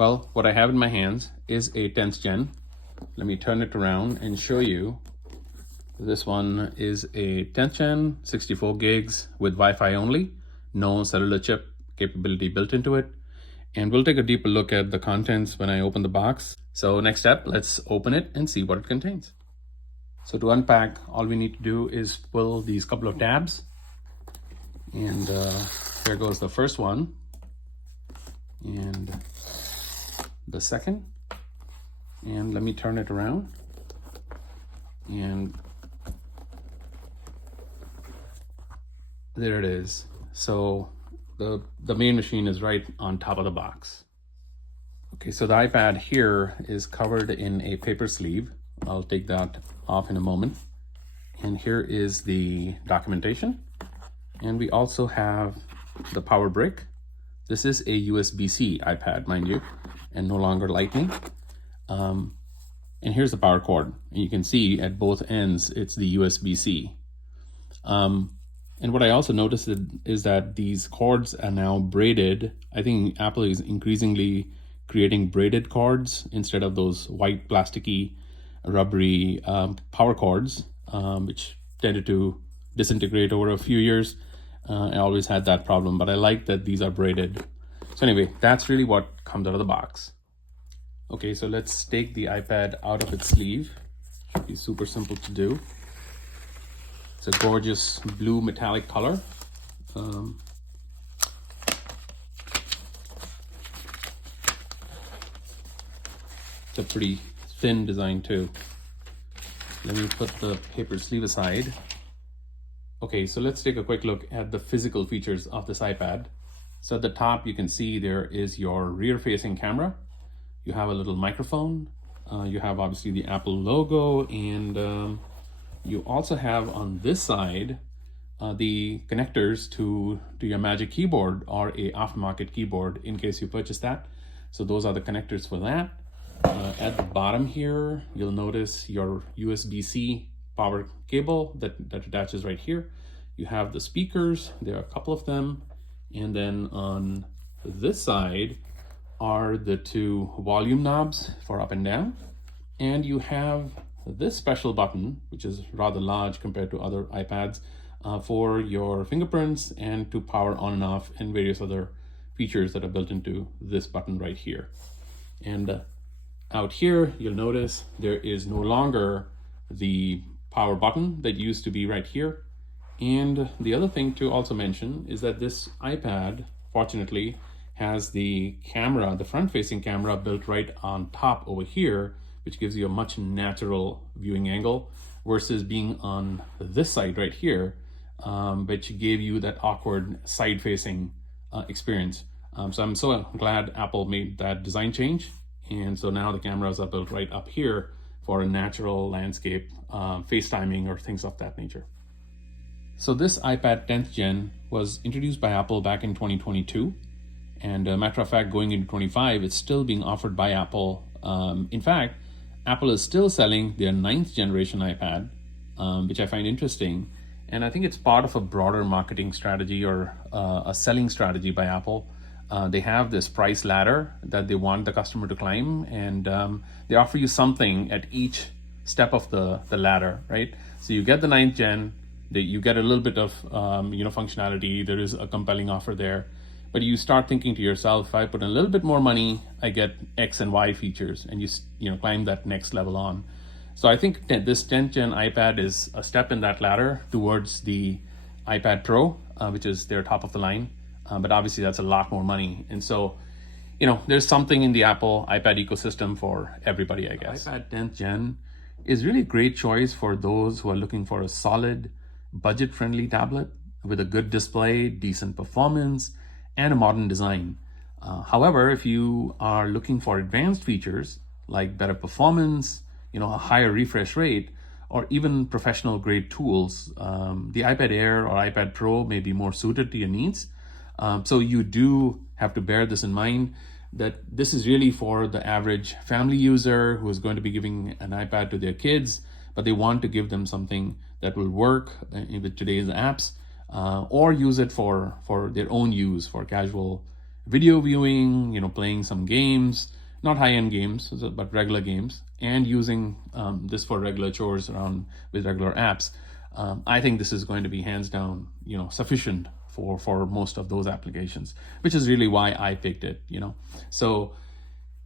Well, what I have in my hands is a 10th gen. Let me turn it around and show you. This one is a 10th gen, 64 gigs with Wi-Fi only, no cellular chip capability built into it. And we'll take a deeper look at the contents when I open the box. So next step, let's open it and see what it contains. So to unpack, all we need to do is pull these couple of tabs. And there goes the first one. And the second. And let me turn it around. And there it is. So the main machine is right on top of the box. Okay, so the iPad here is covered in a paper sleeve. I'll take that off in a moment. And here is the documentation. And we also have the power brick. This is a USB-C iPad, mind you, and no longer Lightning. And here's the power cord. And you can see at both ends, it's the USB-C. And what I also noticed is that these cords are now braided. I think Apple is increasingly creating braided cords instead of those white plasticky rubbery power cords, which tended to disintegrate over a few years. I always had that problem, but I like that these are braided. So anyway, that's really what comes out of the box. Okay, so let's take the iPad out of its sleeve. Should be super simple to do. It's a gorgeous blue metallic color. It's a pretty thin design too. Let me put the paper sleeve aside. Okay, so let's take a quick look at the physical features of this iPad. So at the top, you can see there is your rear-facing camera. You have a little microphone. You have obviously the Apple logo, and you also have on this side the connectors to your Magic Keyboard or a aftermarket keyboard in case you purchase that. So those are the connectors for that. At the bottom here, you'll notice your USB-C power cable that attaches right here. You have the speakers, there are a couple of them. And then on this side are the two volume knobs for up and down. And you have this special button, which is rather large compared to other iPads, for your fingerprints and to power on and off and various other features that are built into this button right here. And out here, you'll notice there is no longer the power button that used to be right here. And the other thing to also mention is that this iPad, fortunately, has the camera, the front-facing camera built right on top over here, which gives you a much natural viewing angle versus being on this side right here, which gave you that awkward side-facing experience. So I'm so glad Apple made that design change. And so now the cameras are built right up here for a natural landscape, FaceTiming or things of that nature. So this iPad 10th gen was introduced by Apple back in 2022. And matter of fact, going into 25, it's still being offered by Apple. In fact, Apple is still selling their 9th generation iPad, which I find interesting. And I think it's part of a broader marketing strategy or a selling strategy by Apple. They have this price ladder that they want the customer to climb, and they offer you something at each step of the ladder, right? So you get the 9th gen, you get a little bit of functionality. There is a compelling offer there. But you start thinking to yourself, if I put in a little bit more money, I get X and Y features, and you climb that next level on. So I think this 10th gen iPad is a step in that ladder towards the iPad Pro, which is their top of the line. But obviously that's a lot more money. And so, there's something in the Apple iPad ecosystem for everybody, I guess. iPad 10th gen is really a great choice for those who are looking for a solid, budget-friendly tablet with a good display, decent performance, and a modern design. However, if you are looking for advanced features like better performance, a higher refresh rate, or even professional grade tools, the iPad Air or iPad Pro may be more suited to your needs. So you do have to bear this in mind, that this is really for the average family user who is going to be giving an iPad to their kids, but they want to give them something that will work with today's apps, or use it for their own use, for casual video viewing, playing some games, not high-end games, but regular games, and using this for regular chores around with regular apps, I think this is going to be hands down, sufficient for most of those applications, which is really why I picked it. So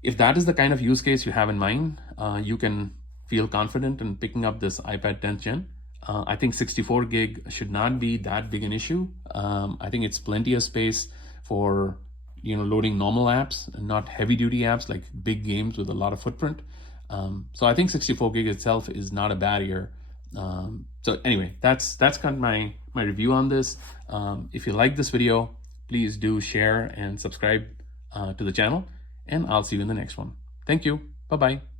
if that is the kind of use case you have in mind, you can feel confident in picking up this iPad 10th Gen. I think 64 gig should not be that big an issue. I think it's plenty of space for loading normal apps and not heavy duty apps like big games with a lot of footprint. So I think 64 gig itself is not a barrier. So anyway, that's kind of my review on this. If you like this video, please do share and subscribe to the channel, and I'll see you in the next one. Thank you. Bye-bye.